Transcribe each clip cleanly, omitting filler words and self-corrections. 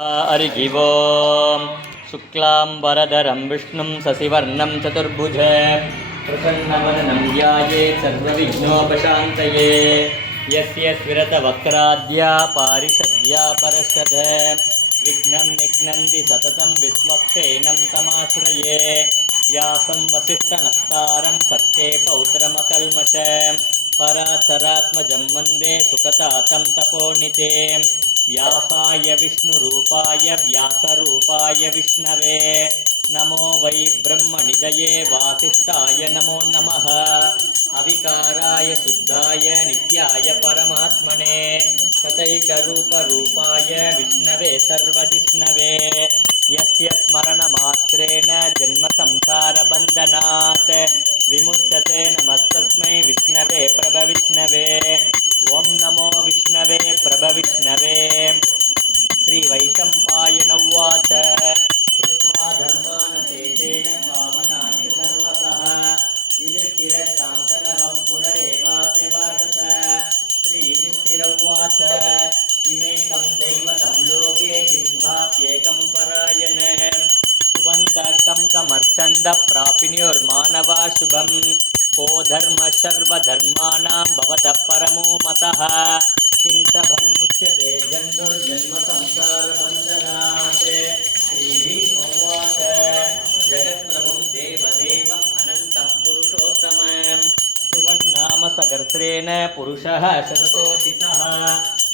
हरिः ओं शुक्लाम्बरधरं विष्णुं शशिवर्णं चतुर्भुजे प्रसन्नवदनं ध्यायेत् सर्वविघ्नोपशान्तये यस्य स्फुरतवक्त्राद्या पारिषद्या परषदः विघ्नं निघ्नन्ति सततं विश्वक्सेनं तमाश्रये व्यासं वसिष्ठनस्तारं सत्ये पौत्रमकल्मषं पराचरात्मजं वन्दे सुखतातं तपोनितें व्यासाय विष्णुरूपाय व्यासरूपाय विष्णवे नमो वै ब्रह्मनिधये वासिष्ठाय नमो नमः अविकाराय शुद्धाय नित्याय परमात्मने तथैकरूपरूपाय विष्णवे सर्वजिष्णवे यस्य स्मरणमात्रेण जन्मसंसारबन्धनात् विमुच्यते नमस्तस्मै विष्णवे प्रभविष्णवे ओं नमो विष्णवे प्रभविष्णवे श्रीवैशम्पायन उवाच श्रुत्वा धर्मानशेषेण पावनानि सर्वतः युधिष्ठिरशान्तनवं पुनरेवाप्यभाषत श्रीयुधिष्ठिर उवाच किमेकं दैवतं लोके किं भाप्येकं परायण सुबन्धकं कमर्चन्दप्रापिन्योर्मानवा शुभं को धर्मः सर्वधर्माणां भवतः परमो मतः किं च भन्मुच्यते जन्तुर्जन्मसंसारबन्धनात् श्रीभीष्मोवाच जगत्प्रभुं देवदेवम् अनन्तं पुरुषोत्तमं सुवन्नाम सहस्रेण पुरुषः शततोऽतितः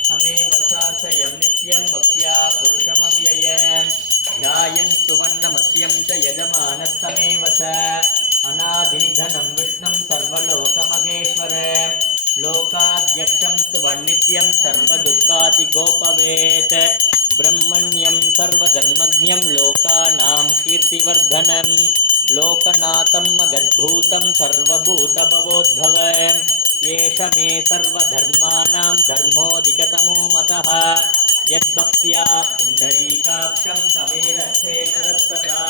तमेव चार्चयं नित्यं भक्त्या पुरुषमव्ययम् ध्यायन् सुवर्णमस्यं च यजमानस्तमेव च अनादिनिधनं विष्णुं सर्वलोकमहेश्वरं लोकाध्यक्षं सुवन्नित्यं सर्वदुःखातिगोपवेत् ब्रह्मण्यं सर्वधर्मज्ञं लोकानां कीर्तिवर्धनं लोकनाथं मगद्भूतं सर्वभूतभवोद्भवम् एष मे सर्वधर्माणां धर्मोऽधिकतमो मतः यद्भक्त्या पुण्डरीकाक्षं समेरक्षे नरस्तदा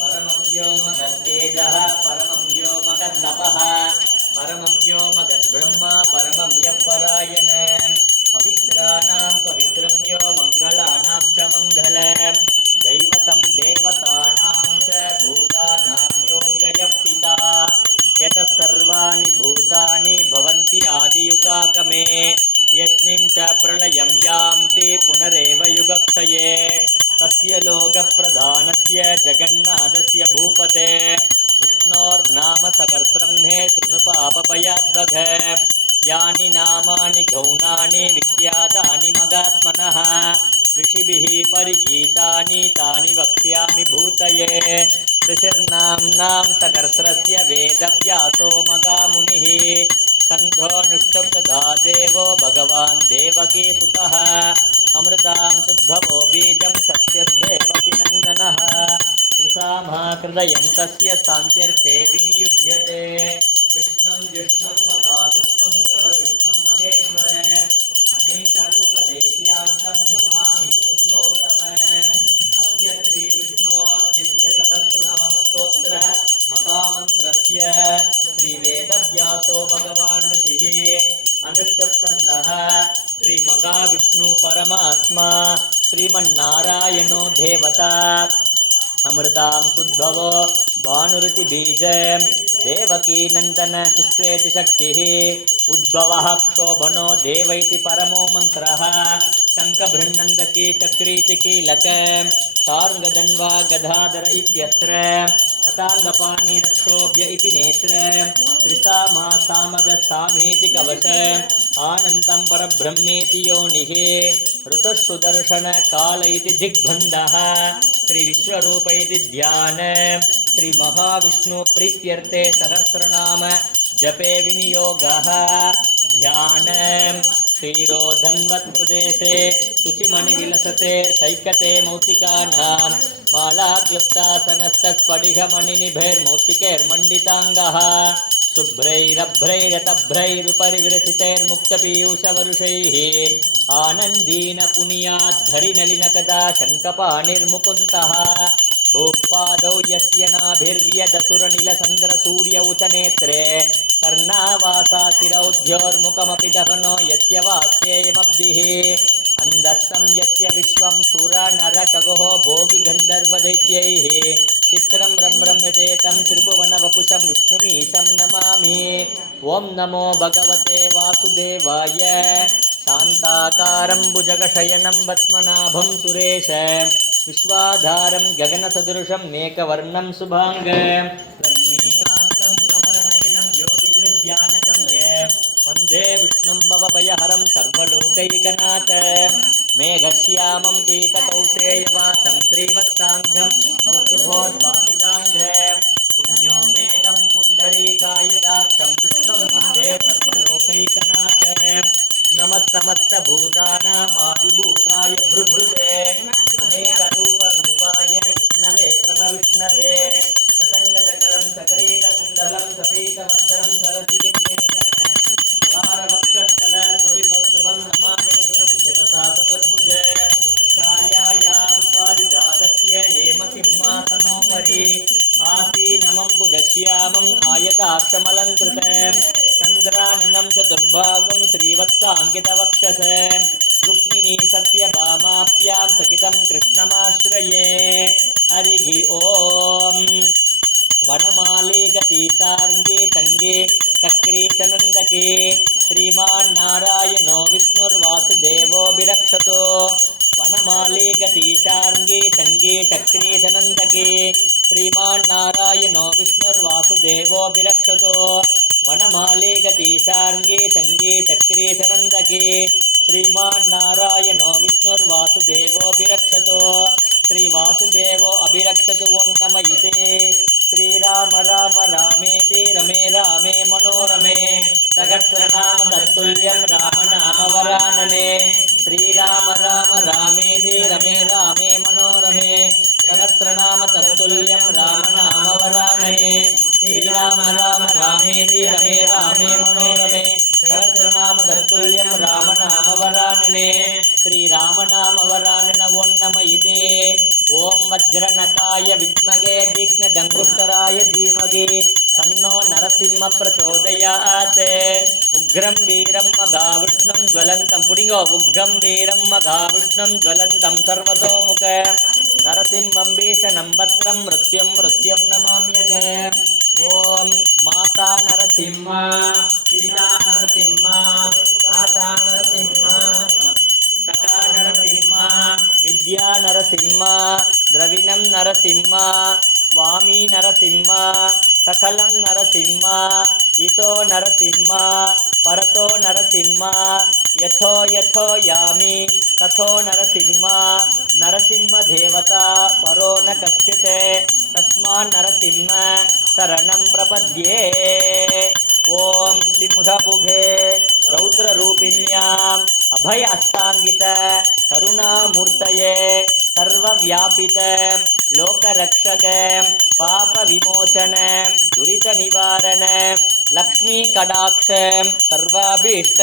परमं यो मगद्तेजः परमं यो मगद्तपः परमं यो मगद्ब्रह्म परमं यः परायणं पवित्राणां पवित्रं यो मङ्गलानां च मङ्गलं दैवतं देवतानां च भूतानां यो व्ययः पिता यतः सर्वाणि भूतानि भवन्ति आदियुगागमे यस्मिन् च प्रलयं यान्ति पुनरेव युगक्षये तस्य लोकप्रधानस्य जगन्नाथस्य भूपते विष्णोर्नाम सहस्रं हे शृणु पापभयाद्भग यानि नामानि गौणानि विख्यातानि मगात्मनः ऋषिभिः परिगीतानि तानि वक्ष्यामि भूतये ऋषिर्नाम्नां सहस्रस्य वेदव्यासो मगामुनिः छन्दोऽनुष्टुप् तथा देवो भगवान् देवकीसुतः अमृतां शुद्धवो बीजं शक्तिर्देवकी नन्दनः त्रिसामाकृदयं तस्य शान्त्यर्थे विनियुज्यते कृष्णं जिष्णुं महाविष्णुं सर्वविष्णुं महेश्वरम् अनेकरूपदेश्यान्तं नमामि पुरुषोत्तमम् अस्य श्रीविष्णोर्दिव्यसहस्रनामस्तोत्रः महामन्त्रस्य श्रीवेदव्यासो भगवान् ऋषिः अनुष्टुप्छन्दः श्रीमहाविष्णु परमात्मा श्रीमन्नारायणो देवता अमृतां शुद्धवो भानुरुतिबीजं देवकीनन्दन शिष्येति शक्तिः उद्भवः क्षोभनो देव इति परमो मन्त्रः शङ्खभृन्नन्दकी चक्रीति कीलकं सार्ङ्गधन्वा गदाधर इत्यत्र रताङ्गपाणिरक्षोभ्य इति नेत्रं त्रिसामासामगसामीति कवचम् आनन्तं परब्रह्मेति योनिः ऋतुः सुदर्शन काल इति दिग्बन्धः श्रीविश्वरूप इति ध्यानं श्रीमहाविष्णु प्रीत्यर्थे सहस्रनाम जपे विनियोगः ध्यानं क्षीरोधन्वत्प्रदेशे शुचिमणिविलसते सैकते मौक्तिकानां मालाक्लुप्तासनस्तस्फटिकमणिनिभैर्मौक्तिकैर्मण्डिताङ्गः शुभ्रैरभ्रैरतभ्रैरुपरि विरचितैर्मुक्तपीयूषवरुषैः आनन्दीन पुनीयाद्धरिनलिनगदा शङ्खपाणिर्मुकुन्दः भूपादौ यस्य नाभिर्व्यदसुरनिलचन्द्रसूर्य उत नेत्रे कर्णावासा शिरौद्योर्मुखमपि दहनो यस्य वास्येयमब्धिः अन्धस्थं यस्य विश्वं सुरनरखगो भोगिगन्धर्वदैत्यैः चित्रं रम्यते तं त्रिभुवनवपुषं विष्णुमीशं नमामि। ॐ नमो भगवते वासुदेवाय। शान्ताकारं भुजगशयनं पद्मनाभं सुरेश विश्वाधारं गगनसदृशं मेघवर्णं शुभाङ्गं लक्ष्मीकान्तं कमलनयनं योगिगृध्यानगम्य वन्दे विष्णुं भवभयहरं सर्वलोकैकनाथं मेघश्यामं पीतकौसेयवासं श्रीवत्साङ्गं कौस्तुभोद्भासिताङ्गं पुण्योपेतं पुण्डरीकायदाक्षं विष्णुं वन्दे सर्वलोकैकनाथं नमः समस्तभूतानाम् आदिभूताय भृभृते अनेकरूपरूपाय विष्णवे प्रभविष्णवे सतङ्गचकरं सकरीतकुण्डलं सपीतवस्त्रं सरसीमेकरवक्षस्थल स्वविकौस्तुभं नमामि विष्णुं शिरसा चतुर्भुजे कायायां पारिजातस्य हेमसिंहासनोपरि आसीनमम्बुजश्यामम् आयताक्षमलङ्कृतं चन्द्राननं चतुर्भागं श्रीवत्साङ्कितवक्षसे रुक्मिणी सत्यभामाप्यां सकितं कृष्णमाश्रये हरिः ॐ वनमाली गतीतार्ङ्गी टङ्गे चक्रीचनन्दके श्रीमान्नारायणो विष्णुर्वासुदेवोऽभिरक्षतो वनमाली गतीतार्ङ्गी टङ्गे चक्रीचनन्दके श्रीमान्नारायणो विष्णुर्वासुदेवोऽभिरक्षतो वनमाली गतीतार्ङ्गी टङ्गे चक्रीचनन्दके श्रीमान्नारायणो विष्णुर्वासुदेवोऽभिरक्षतो श्रीवासुदेवो अभिरक्षतु वो नमयिते श्रीराम राम रामेति रमे रामे मनोरमे सहस्रनाम तत्तुल्यं रामनामवरानने श्रीराम राम रामेति रमे रामे मनोरमे सहस्रनाम तत्तुल्यं रामनामवरानने श्रीराम राम रामेति रमे रामे मनोरमे सहस्रनाम तत्तुल्यं रामनामवरानने श्रीरामनामवरानन वो नमयिते ओं वज्रनकाय विद्महे तीक्ष्णदङ्गुष्ठराय धीमहि तन्नो नरसिंह प्रचोदयात् उग्रं वीरं महाविष्णुं ज्वलन्तं पुडिंगो उग्रं वीरं महाविष्णुं ज्वलन्तं सर्वतोमुख नरसिंहं भीषणं भद्रं मृत्युं मृत्युं नमाम्यते ओं माता नरसिंह पिता नरसिंह माता नरसिंह सखा नरसिंह विद्या नरसिंह द्रविणं नरसिंह स्वामी नरसिंह सकलं नरसिंह हितो नरसिंह परतो नरसिंह यथो यथो यामि तथो नरसिंह नरसिंहदेवता परो न कश्चित् तस्मान् नरसिंह शरणं प्रपद्ये ओं सिंहमुखे रौद्ररूपिण्याम् अभय अस्तांगित करुणामूर्तये सर्वव्यापित लोकरक्षक पाप विमोचन दुरित निवारण लक्ष्मी कटाक्ष सर्वाभीष्ट